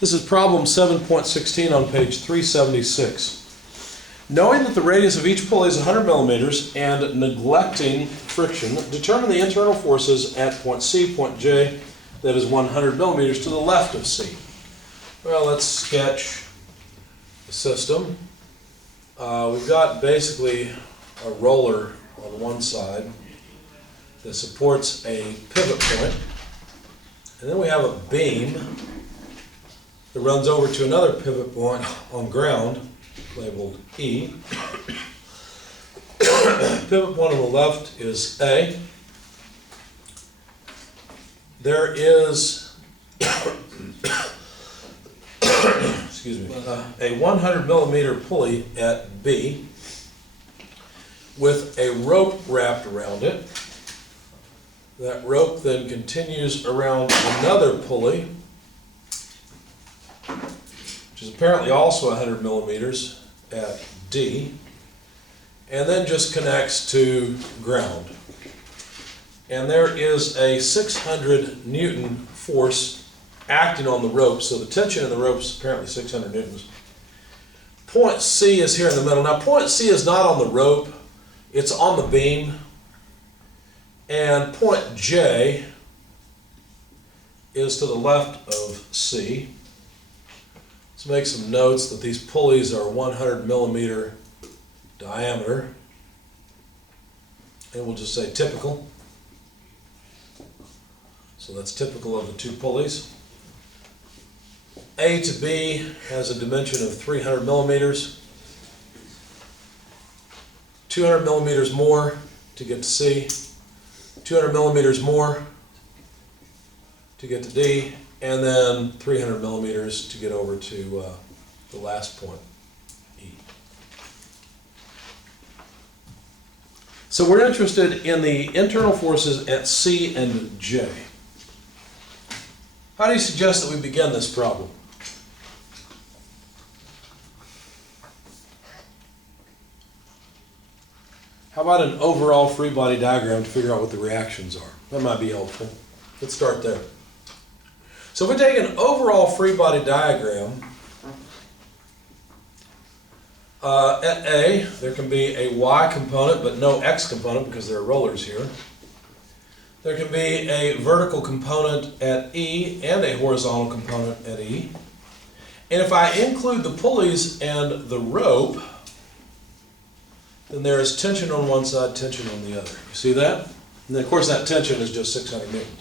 This is problem 7.16 on page 376. Knowing that the radius of each pulley is 100 millimeters and neglecting friction, determine the internal forces at point C, point J, that is 100 millimeters to the left of C. Well, let's sketch the system. We've got basically a roller on one side that supports a pivot point, and then we have a beam that runs over to another pivot point on ground labeled E. Pivot point on the left is A. There is excuse me, a 100 millimeter pulley at B with a rope wrapped around it. That rope then continues around another pulley, which is apparently also 100 millimeters at D, and then just connects to ground. And there is a 600 Newton force acting on the rope, so the tension in the rope is apparently 600 newtons. Point C is here in the middle. Now point C is not on the rope, it's on the beam. And point J is to the left of C. Let's make some notes that these pulleys are 100 millimeter diameter. And we'll just say typical. So that's typical of the two pulleys. A to B has a dimension of 300 millimeters. 200 millimeters more to get to C. 200 millimeters more to get to D, and then 300 millimeters to get over to the last point, E. So we're interested in the internal forces at C and J. How do you suggest that we begin this problem? How about an overall free body diagram to figure out what the reactions are? That might be helpful. Let's start there. So if we take an overall free body diagram, at A, there can be a Y component but no X component because there are rollers here. There can be a vertical component at E and a horizontal component at E. And if I include the pulleys and the rope, then there is tension on one side, tension on the other. You see that? And then of course that tension is just 600 newtons.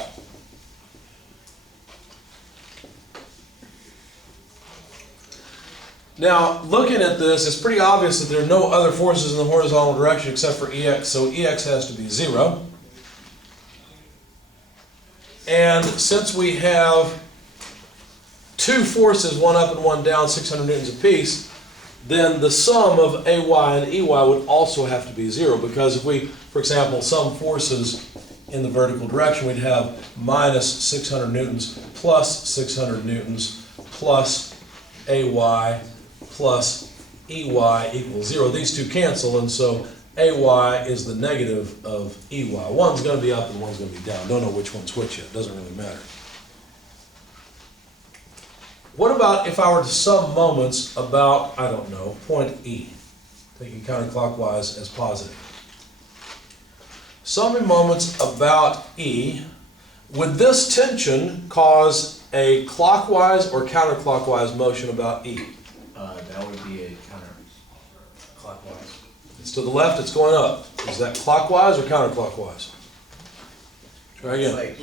Now, looking at this, it's pretty obvious that there are no other forces in the horizontal direction except for EX, so EX has to be 0. And since we have two forces, one up and one down, 600 newtons apiece, then the sum of AY and EY would also have to be 0, because if we, for example, sum forces in the vertical direction, we'd have minus 600 newtons plus 600 newtons plus AY plus EY equals 0. These two cancel, and so AY is the negative of EY. One's going to be up and one's going to be down. Don't know which one's which yet. It doesn't really matter. What about if I were to sum moments about, I don't know, point E, taking counterclockwise as positive? Summing moments about E, would this tension cause a clockwise or counterclockwise motion about E? That would be a counterclockwise. It's to the left, it's going up. Is that clockwise or counterclockwise? Try again. It's like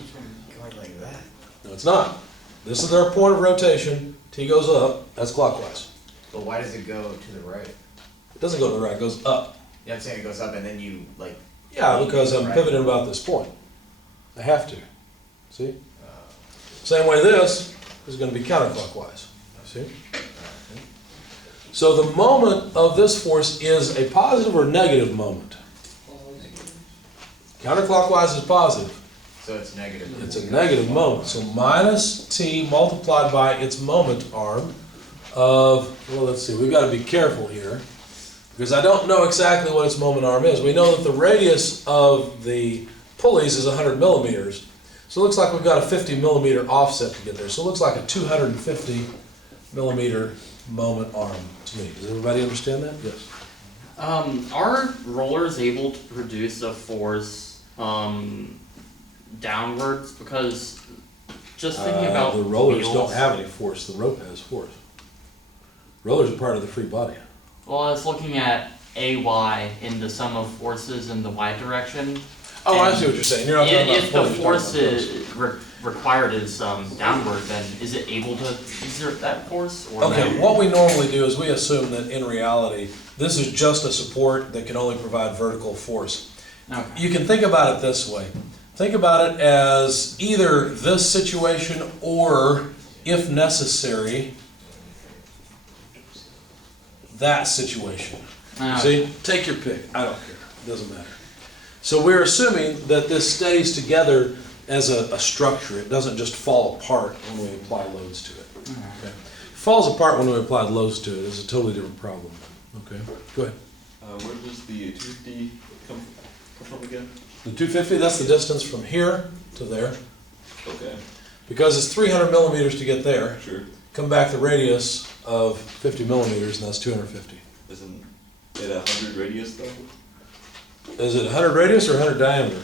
going like that. No, it's not. This is their point of rotation. T goes up, that's clockwise. But why does it go to the right? It doesn't go to the right, it goes up. Yeah, I'm saying it goes up and then you like. Yeah, because I'm right. pivoting about this point. I have to. See? Same way this is going to be counterclockwise. See? So the moment of this force is a positive or negative moment? Counterclockwise is positive. So it's negative. It's a negative moment. So minus T multiplied by its moment arm of, well, let's see, we've got to be careful here because I don't know exactly what its moment arm is. We know that the radius of the pulleys is 100 millimeters. So it looks like we've got a 50 millimeter offset to get there. So it looks like a 250 millimeter moment arm to me. Does everybody understand that? Yes. Are rollers able to produce a force downwards? Because just thinking about The rollers wheels, don't have any force, the rope has force. Rollers are part of the free body. Well, I was looking at AY in the sum of forces in the y direction. Oh, I and see what you're saying. You're not talking about If the pulling, you're force talking about is required is downward, then is it able to exert that force or Okay, no? what we normally do is we assume that in reality, this is just a support that can only provide vertical force. Okay. You can think about it this way. Think about it as either this situation or, if necessary, that situation. Okay. See, take your pick. I don't care. It doesn't matter. So we're assuming that this stays together as a structure. It doesn't just fall apart when we apply loads to it. Okay. It falls apart when we apply loads to it. It's a totally different problem. Okay, go ahead. Where does the 250 come from again? The 250, that's the distance from here to there. Okay, Because it's 300 millimeters to get there. sure. Come back the radius of 50 millimeters, and that's 250. Isn't it 100 radius though? Is it 100 radius or 100 diameter?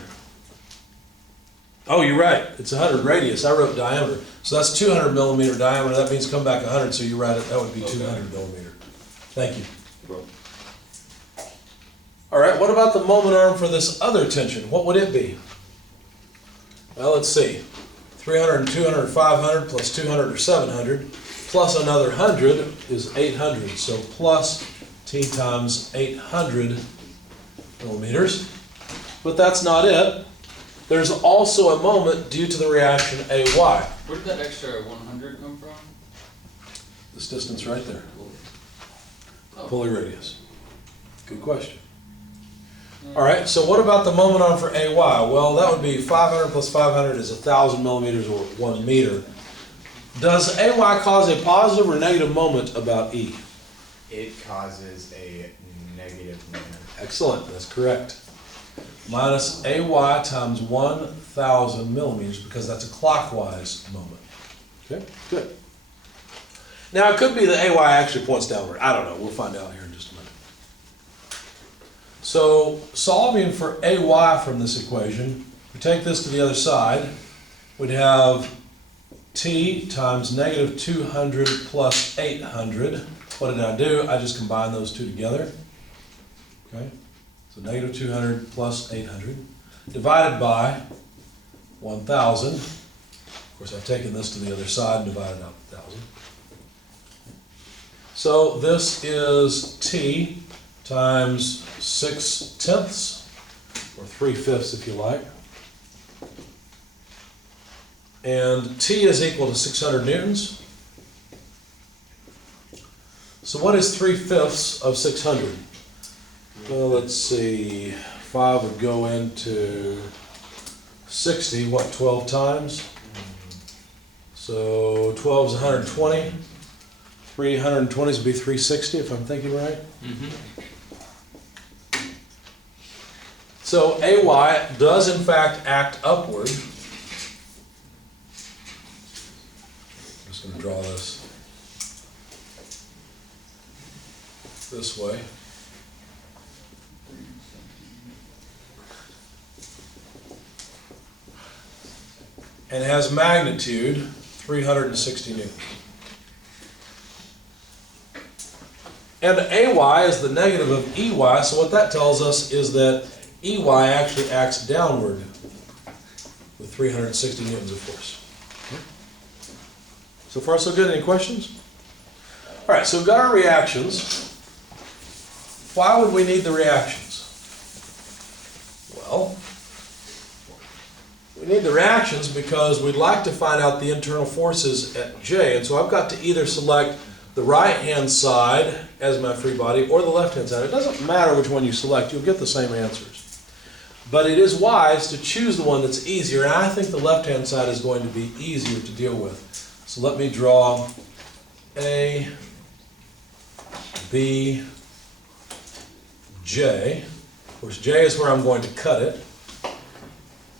Oh, you're right. It's 100 radius. I wrote diameter. So that's 200 millimeter diameter. That means come back 100, so you're right. That would be Okay. 200 millimeter. Thank you. Well, All right, what about the moment arm for this other tension? What would it be? Well, let's see. 300 and 200 are 500, plus 200 or 700, plus another 100 is 800. So plus T times 800 millimeters. But that's not it. There's also a moment due to the reaction AY. Where did that extra 100 come from? This distance right there, Oh. pulley radius. Good question. All right, so what about the moment arm for AY? Well, that would be 500 plus 500 is 1,000 millimeters or 1 meter. Does AY cause a positive or negative moment about E? It causes a negative moment. Excellent, that's correct. Minus AY times 1,000 millimeters because that's a clockwise moment. Okay, good. Now, it could be that AY actually points downward. I don't know, we'll find out here in just a minute. So, solving for AY from this equation, we take this to the other side, we'd have T times negative 200 plus 800. What did I do? I just combined those two together. Okay, so negative 200 plus 800 divided by 1,000. Of course, I've taken this to the other side and divided out 1,000. So this is T times 6/10, or 3/5 if you like. And T is equal to 600 newtons. So what is 3/5 of 600? Well, let's see, 5 would go into 60, what, 12 times? So 12 is 120. 320 would be 360, if I'm thinking right. Mm-hmm. So AY does in fact act upward. I'm just going to draw this way. And has magnitude 360 newtons. And AY is the negative of EY, so what that tells us is that EY actually acts downward with 360 newtons of force. So far so good, any questions? All right, so we've got our reactions. Why would we need the reactions? Well, we need the reactions because we'd like to find out the internal forces at J, and so I've got to either select the right-hand side as my free body or the left-hand side. It doesn't matter which one you select, you'll get the same answers. But it is wise to choose the one that's easier, and I think the left-hand side is going to be easier to deal with. So let me draw A, B, J. Of course, J is where I'm going to cut it.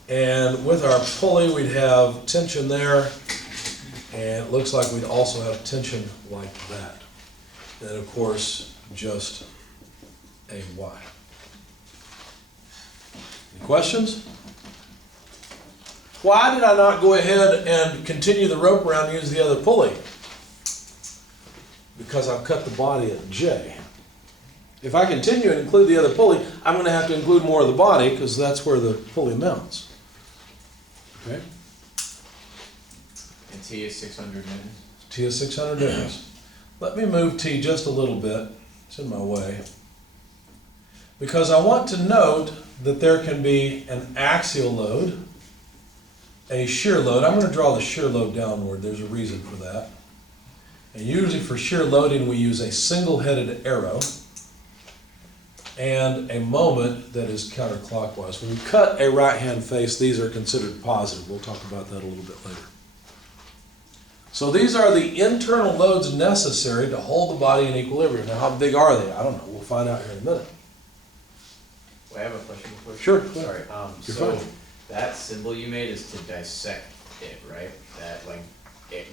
And with our pulley, we'd have tension there And it looks like we'd also have tension like that. And of course, just AY. Any questions? Why did I not go ahead and continue the rope around and use the other pulley? Because I've cut the body at J. If I continue and include the other pulley, I'm going to have to include more of the body because that's where the pulley mounts. Okay? And T is 600 newtons. T is 600 newtons. Let me move T just a little bit. It's in my way. Because I want to note that there can be an axial load, a shear load. I'm going to draw the shear load downward. There's a reason for that. And usually for shear loading, we use a single-headed arrow and a moment that is counterclockwise. When you cut a right-hand face, these are considered positive. We'll talk about that a little bit later. So these are the internal loads necessary to hold the body in equilibrium. Now, how big are they? I don't know. We'll find out here in a minute. Well, I have a question before. Sure, go ahead. Sorry. You're So fine. that symbol you made is to dissect it, right? That like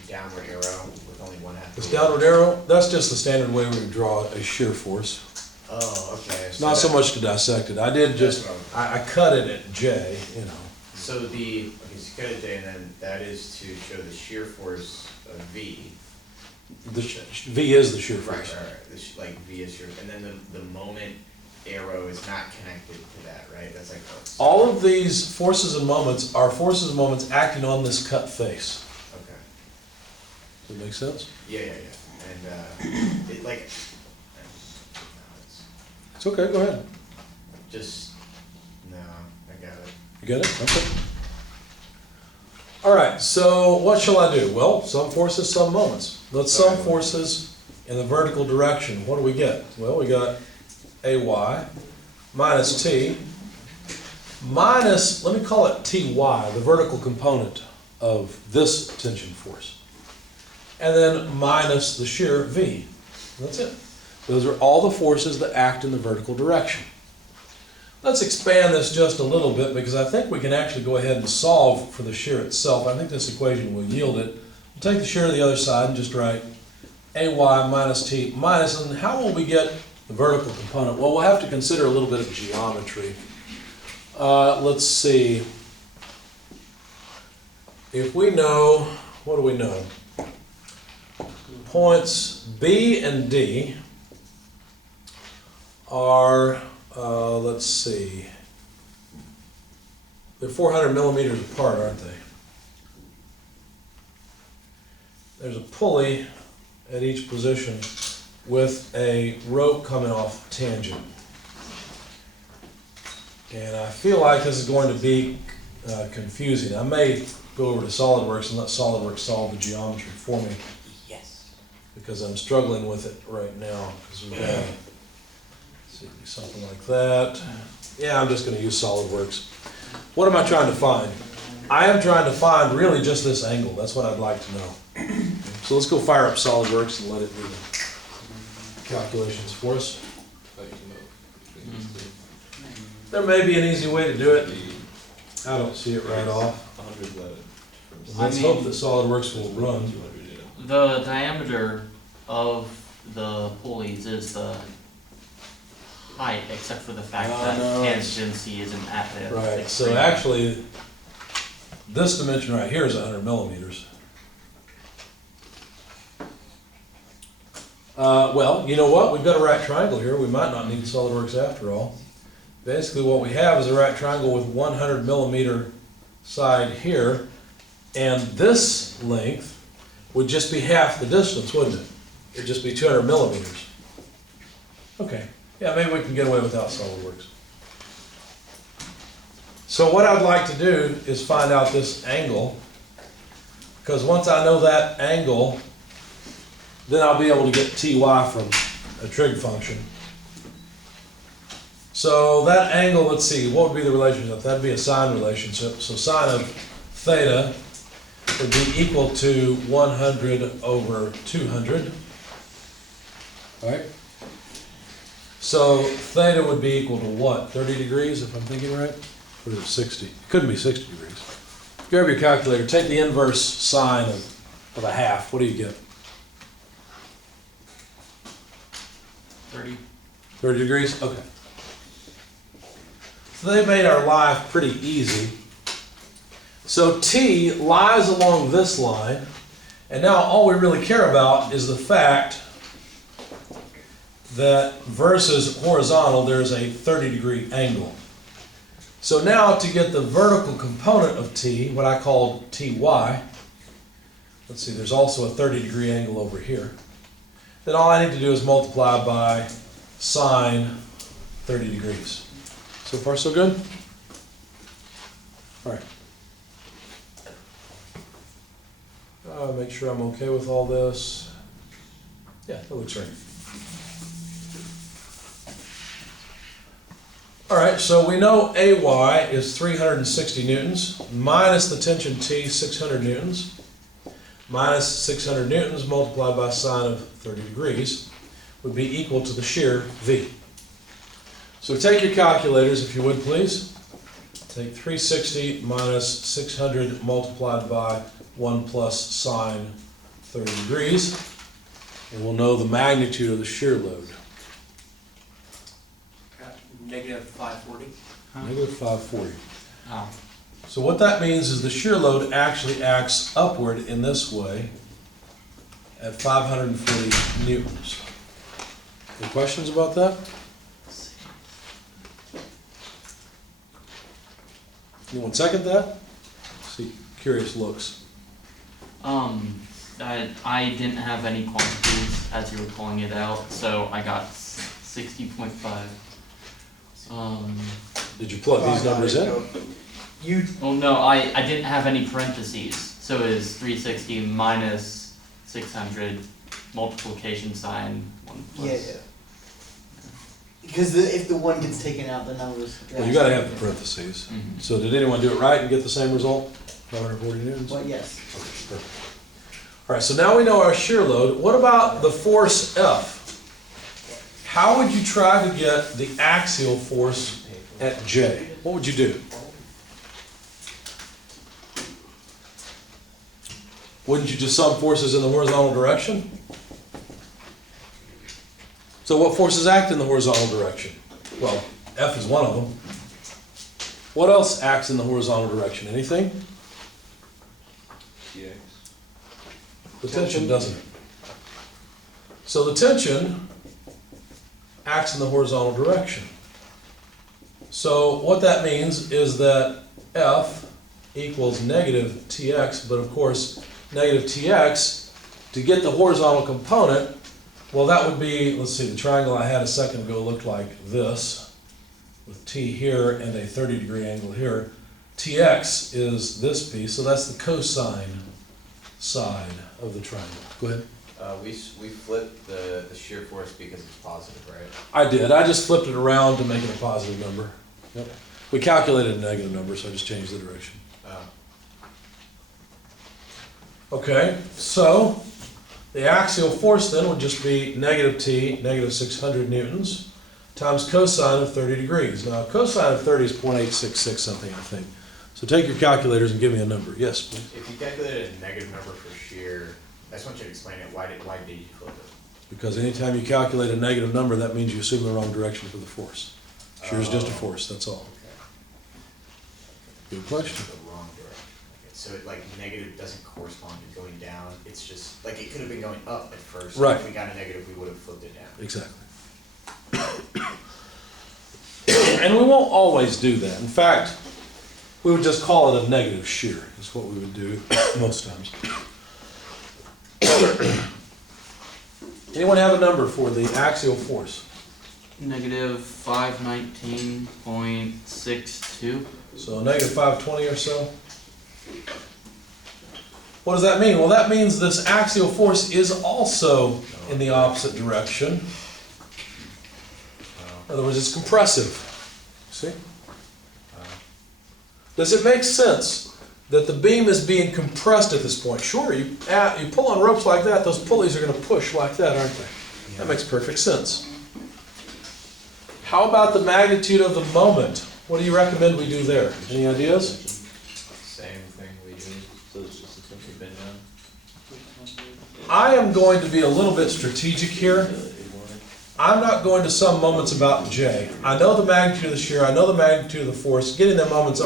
downward arrow with only one half. This downward arrow, that's just the standard way we draw a shear force. Oh, okay. It's not so much to dissect it. I did just, I cut it at J, you know. So so you cut it J, and then that is to show the shear force of V. The V is the shear Right, force. right. Like V is shear, and then the moment arrow is not connected to that, right? That's like All of these forces and moments are forces and moments acting on this cut face. Okay. Does that make sense? Yeah, yeah, yeah. And it like It's okay, go ahead. just no, I got it. You get it? Okay. All right, so what shall I do? Well, some forces, some moments. Let's sum forces in the vertical direction. What do we get? Well, we got AY minus T minus, let me call it TY, the vertical component of this tension force. And then minus the shear V. That's it. Those are all the forces that act in the vertical direction. Let's expand this just a little bit because I think we can actually go ahead and solve for the shear itself. I think this equation will yield it. We'll take the shear to the other side and just write AY minus T minus, and how will we get the vertical component? Well, we'll have to consider a little bit of geometry. Let's see. If we know, what do we know? Points B and D are, let's see, they're 400 millimeters apart, aren't they? There's a pulley at each position with a rope coming off tangent. And I feel like this is going to be confusing. I may go over to SolidWorks and let SolidWorks solve the geometry for me. Yes. Because I'm struggling with it right now. Because we've got, see, something like that. Yeah, I'm just going to use SolidWorks. What am I trying to find? I am trying to find really just this angle. That's what I'd like to know. So let's go fire up SolidWorks and let it do the calculations for us. There may be an easy way to do it. I don't see it right off. Let's hope that SolidWorks will run. The diameter of the pulleys is the height, except for the fact that no. tangency isn't at the Right, fixed so rate. actually, this dimension right here is 100 millimeters. Well, you know what? We've got a right triangle here. We might not need SolidWorks after all. Basically, what we have is a right triangle with 100 millimeter side here, and this length would just be half the distance, wouldn't it? It'd just be 200 millimeters. Okay, yeah, maybe we can get away without SolidWorks. So what I'd like to do is find out this angle, because once I know that angle, then I'll be able to get TY from a trig function. So that angle, let's see, what would be the relationship? That'd be a sine relationship. So sine of theta would be equal to 100 over 200. Right? So theta would be equal to what? 30 degrees, if I'm thinking right? Or is it 60? It couldn't be 60 degrees. Grab your calculator, take the inverse sine of of a half, what do you get? 30. 30 degrees? Okay. So they made our life pretty easy. So T lies along this line, and now all we really care about is the fact that versus horizontal, there's a 30-degree angle. So now to get the vertical component of T, what I call TY, let's see, there's also a 30-degree angle over here. Then all I need to do is multiply by sine 30 degrees. So far, so good? All right. Make sure I'm okay with all this. Yeah, that looks right. All right, so we know AY is 360 newtons, minus the tension T, 600 newtons, minus 600 newtons multiplied by sine of 30 degrees would be equal to the shear V. So take your calculators, if you would, please. Take 360 minus 600 multiplied by 1 plus sine 30 degrees, and we'll know the magnitude of the shear load. Negative 540. Negative 540. Oh. So what that means is the shear load actually acts upward in this way at 540 newtons. Any questions about that? Anyone second that? See, curious looks. I didn't have any quantities as you were pulling it out, so I got 60.5. Did you plug these numbers in? You, Oh no, I didn't have any parentheses, so it is 360 minus 600 multiplication sign 1 plus. yeah. Because if the one gets taken out, the numbers. Well, you gotta have the parentheses. Mhm. So did anyone do it right and get the same result? 540 newtons? Well, yes. Okay, perfect. All right, so now we know our shear load. What about the force F? How would you try to get the axial force at J? What would you do? Wouldn't you just sum forces in the horizontal direction? So what forces act in the horizontal direction? Well, F is one of them. What else acts in the horizontal direction? Anything? TX. The tension doesn't. So the tension acts in the horizontal direction. So what that means is that F equals negative Tx, but of course, negative Tx, to get the horizontal component, well, that would be, let's see, the triangle I had a second ago looked like this, with T here and a 30-degree angle here. Tx is this piece, so that's the cosine side of the triangle. Go ahead. We flipped the shear force because it's positive, right? I did. I just flipped it around to make it a positive number. Yep. We calculated a negative number, so I just changed the direction. Okay, so the axial force then would just be negative T, negative 600 newtons, times cosine of 30 degrees. Now, cosine of 30 is 0.866 something, I think. So take your calculators and give me a number. Yes, please. If you calculated a negative number for shear, I just want you to explain it. Why did you flip it? Because anytime you calculate a negative number, that means you assume the wrong direction for the force. Shear is just a force, that's all. Okay. Good question. The wrong direction. Okay. So it, like, negative doesn't correspond to going down. It's just like it could have been going up at first. Right. If we got a negative, we would have flipped it down. Exactly. And we won't always do that. In fact, we would just call it a negative shear, is what we would do most times. Anyone have a number for the axial force? Negative 519.62. So negative 520 or so. What does that mean? Well, that means this axial force is also in the opposite direction. In other words, it's compressive. See? Does it make sense that the beam is being compressed at this point? Sure, you pull on ropes like that, those pulleys are going to push like that, aren't they? That makes perfect sense. How about the magnitude of the moment? What do you recommend we do there? Any ideas? Same thing we do. So it's just a simple We've been doing. I am going to be a little bit strategic here. I'm not going to sum moments about J. I know the magnitude of the shear, I know the magnitude of the force. Getting the moment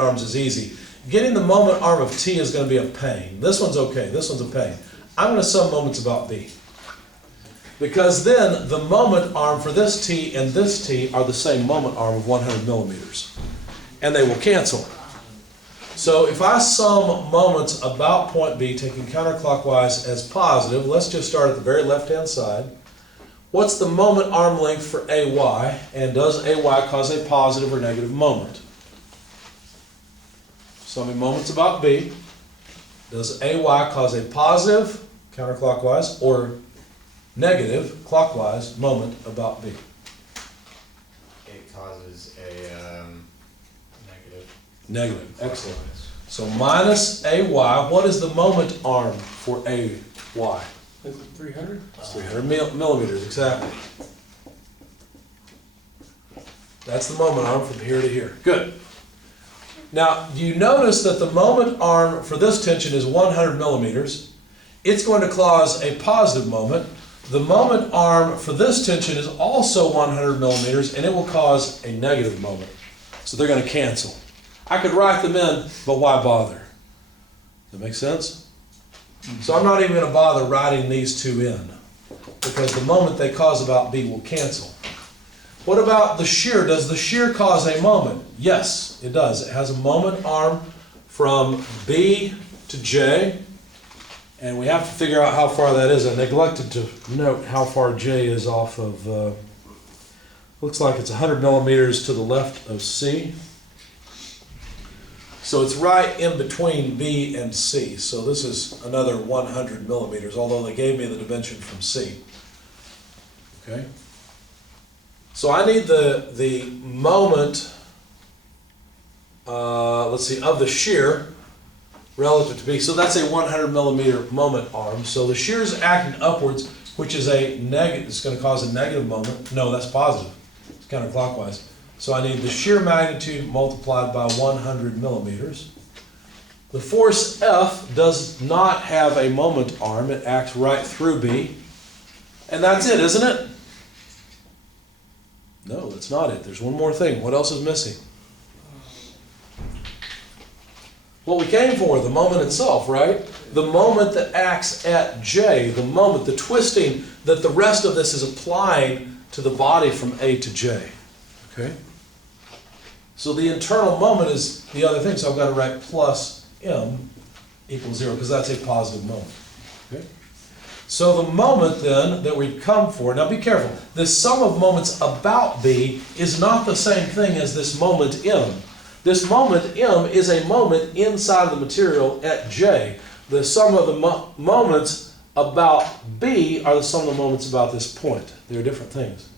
arms is easy. Getting the moment arm of T is going to be a pain. This one's okay, this one's a pain. I'm going to sum moments about B. Because then the moment arm for this T and this T are the same moment arm of 100 millimeters. And they will cancel. So if I sum moments about point B, taking counterclockwise as positive, let's just start at the very left-hand side. What's the moment arm length for AY? And does AY cause a positive or negative moment? Summing moments about B. Does AY cause a positive, counterclockwise, or negative, clockwise, moment about B? It causes a negative. Negative. Excellent. So minus AY. What is the moment arm for AY? 300? It's 300 millimeters, exactly. That's the moment arm from here to here. Good. Now, you notice that the moment arm for this tension is 100 millimeters. It's going to cause a positive moment. The moment arm for this tension is also 100 millimeters, and it will cause a negative moment. So they're going to cancel. I could write them in, but why bother? Does that make sense? So I'm not even going to bother writing these two in, because the moment they cause about B will cancel. What about the shear? Does the shear cause a moment? Yes, it does. It has a moment arm from B to J, and we have to figure out how far that is. I neglected to note how far J is off of, looks like it's 100 millimeters to the left of C. So it's right in between B and C. So this is another 100 millimeters, although they gave me the dimension from C. Okay? So I need the moment, let's see, of the shear relative to B. So that's a 100 millimeter moment arm. So the shear is acting upwards, which is a negative, it's going to cause a negative moment. No, that's positive. It's counterclockwise. So I need the shear magnitude multiplied by 100 millimeters. The force F does not have a moment arm. It acts right through B. And that's it, isn't it? No, that's not it. There's one more thing. What else is missing? What we came for, the moment itself, right? The moment that acts at J, the moment, the twisting that the rest of this is applying to the body from A to J. Okay? So the internal moment is the other thing, so I've got to write plus M equals 0, because that's a positive moment. Okay? So the moment then that we've come for, now be careful, this sum of moments about B is not the same thing as this moment M. This moment M is a moment inside of the material at J. The sum of the moments about B are the sum of the moments about this point. They're different things.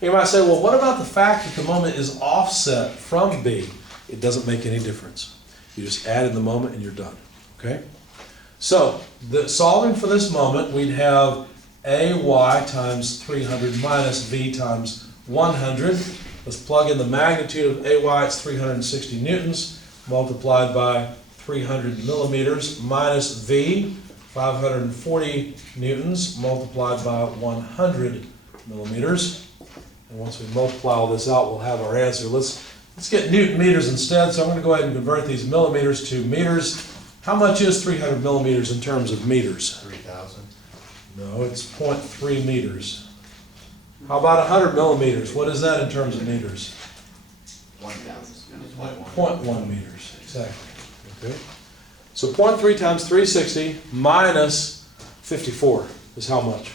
You might say, well, what about the fact that the moment is offset from B? It doesn't make any difference. You just add in the moment and you're done. Okay? So, solving for this moment, we'd have AY times 300 minus V times 100. Let's plug in the magnitude of AY, it's 360 newtons, multiplied by 300 millimeters, minus V, 540 newtons, multiplied by 100 millimeters. And once we multiply all this out, we'll have our answer. Let's get Newton meters instead. So I'm going to go ahead and convert these millimeters to meters. How much is 300 millimeters in terms of meters? 3,000. No, it's 0.3 meters. How about 100 millimeters? What is that in terms of meters? 1,000. 0.1 meters, exactly. Okay. So 0.3 times 360 minus 54 is how much?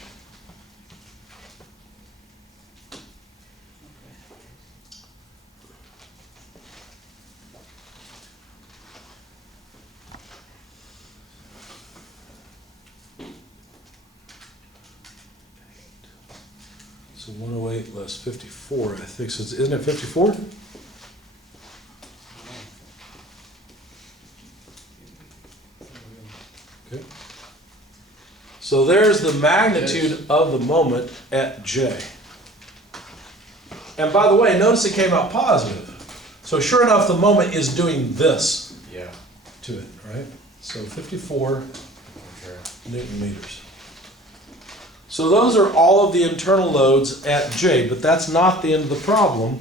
So 108 less 54, I think. So isn't it 54? Okay. So there's the magnitude of the moment at J. And by the way, notice it came out positive. So sure enough, the moment is doing this Yeah, to it, right? So 54 for sure. Newton meters. So those are all of the internal loads at J, but that's not the end of the problem.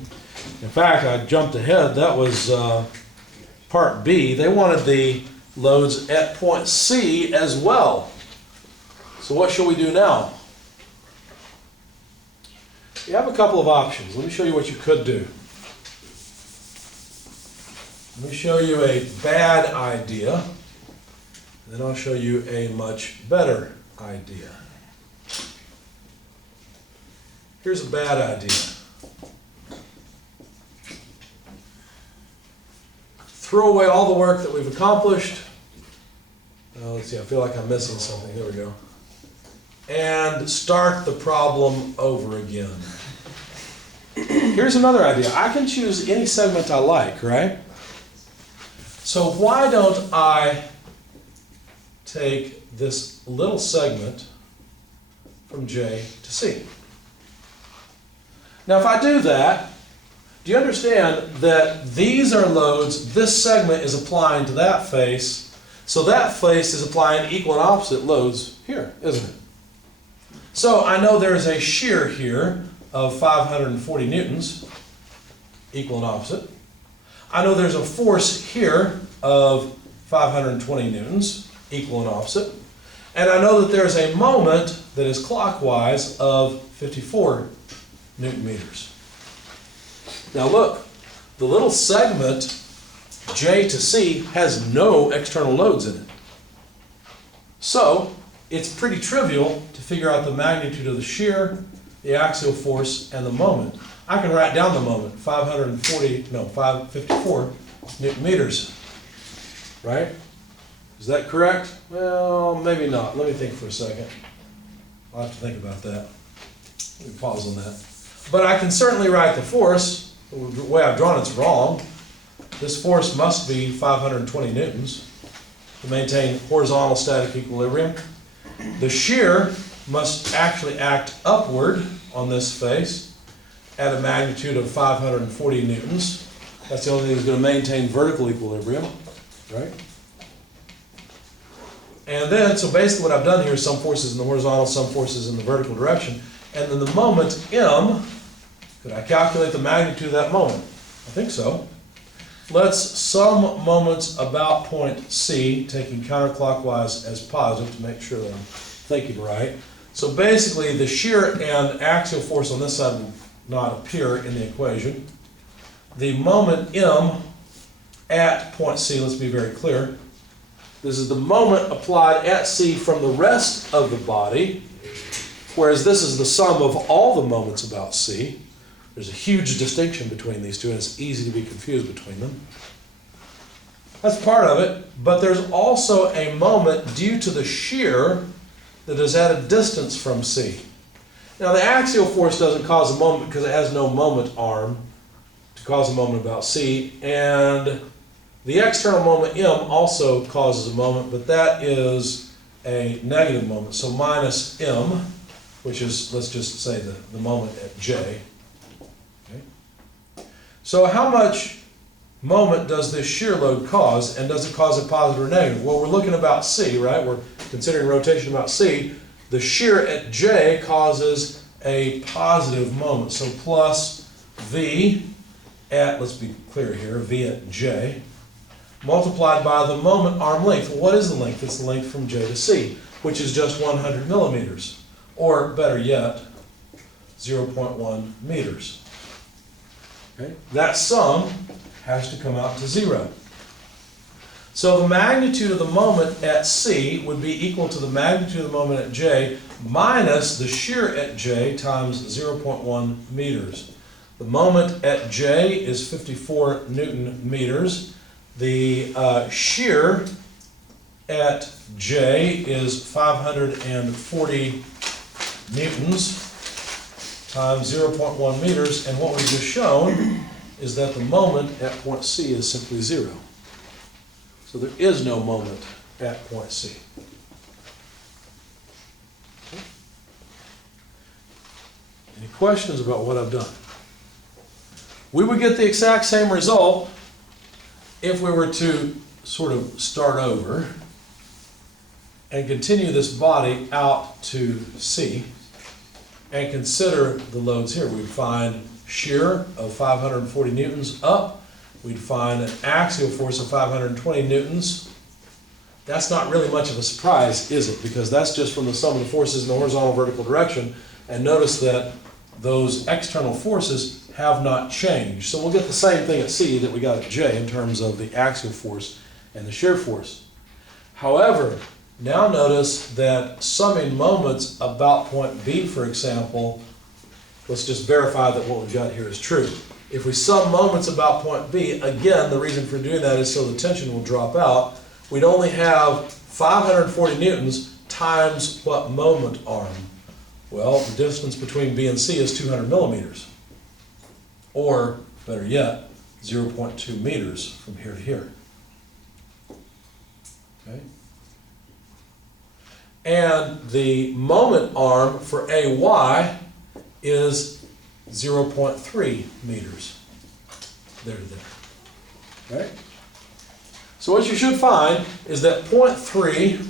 In fact, I jumped ahead. That was part B. They wanted the loads at point C as well. So what shall we do now? You have a couple of options. Let me show you what you could do. Let me show you a bad idea, then I'll show you a much better idea. Here's a bad idea. Throw away all the work that we've accomplished. Let's see, I feel like I'm missing something. There we go. And start the problem over again. Here's another idea. I can choose any segment I like, right? So why don't I take this little segment from J to C? Now if I do that, do you understand that these are loads, this segment is applying to that face, so that face is applying equal and opposite loads here, isn't it? So I know there's a shear here of 540 newtons, equal and opposite. I know there's a force here of 520 newtons, equal and opposite. And I know that there's a moment that is clockwise of 54 newton meters. Now look, the little segment J to C has no external loads in it. So it's pretty trivial to figure out the magnitude of the shear, the axial force, and the moment. I can write down the moment, 554 newton meters, right? Is that correct? Well, maybe not. Let me think for a second. I'll have to think about that. Let me pause on that. But I can certainly write the force. The way I've drawn it's wrong. This force must be 520 newtons to maintain horizontal static equilibrium. The shear must actually act upward on this face at a magnitude of 540 newtons. That's the only thing that's going to maintain vertical equilibrium, right? And then, so basically what I've done here is some forces in the horizontal, some forces in the vertical direction. And then the moment M, could I calculate the magnitude of that moment? I think so. Let's sum moments about point C, taking counterclockwise as positive to make sure that I'm thinking right. So basically the shear and axial force on this side will not appear in the equation. The moment M at point C, let's be very clear, this is the moment applied at C from the rest of the body, whereas this is the sum of all the moments about C. There's a huge distinction between these two, and it's easy to be confused between them. That's part of it, but there's also a moment due to the shear that is at a distance from C. Now the axial force doesn't cause a moment because it has no moment arm to cause a moment about C, and the external moment M also causes a moment, but that is a negative moment, so minus M, which is, let's just say the moment at J. Okay. So how much moment does this shear load cause, and does it cause a positive or negative? Well, we're looking about C, right? We're considering rotation about C. The shear at J causes a positive moment, so plus V at, let's be clear here, V at J, multiplied by the moment arm length. What is the length? It's the length from J to C, which is just 100 millimeters, or better yet, 0.1 meters. Okay? That sum has to come out to 0. So the magnitude of the moment at C would be equal to the magnitude of the moment at J minus the shear at J times 0.1 meters. The moment at J is 54 Newton meters. The shear at J is 540 newtons times 0.1 meters, and what we've just shown is that the moment at point C is simply 0. So there is no moment at point C. Okay. Any questions about what I've done? We would get the exact same result if we were to sort of start over and continue this body out to C. and consider the loads here. We'd find shear of 540 newtons up. We'd find an axial force of 520 newtons. That's not really much of a surprise, is it? Because that's just from the sum of the forces in the horizontal vertical direction. And notice that those external forces have not changed. So we'll get the same thing at C that we got at J in terms of the axial force and the shear force. However, now notice that summing moments about point B, for example, let's just verify that what we've got here is true. If we sum moments about point B, again, the reason for doing that is so the tension will drop out. We'd only have 540 newtons times what moment arm? Well, the distance between B and C is 200 millimeters. Or, better yet, 0.2 meters from here to here. Okay? And the moment arm for AY is 0.3 meters. There to there. Right? So what you should find is that 0.3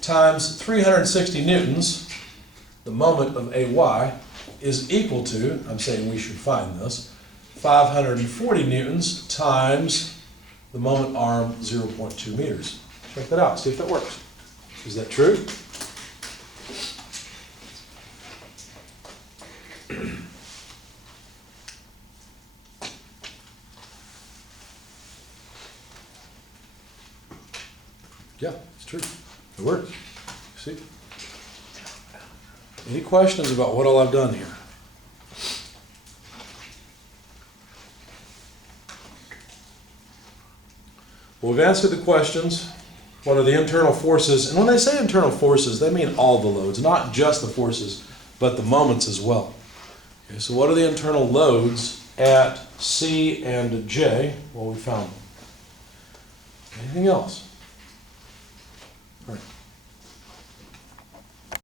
times 360 newtons, the moment of AY, is equal to, I'm saying we should find this, 540 newtons times the moment arm 0.2 meters. Check that out, see if that works. Is that true? Yeah, it's true. It works. See? Any questions about what all I've done here? Well, we've answered the questions. What are the internal forces? And when they say internal forces, they mean all the loads, not just the forces, but the moments as well. Okay, so what are the internal loads at C and J? Well, we found them. Anything else? All right.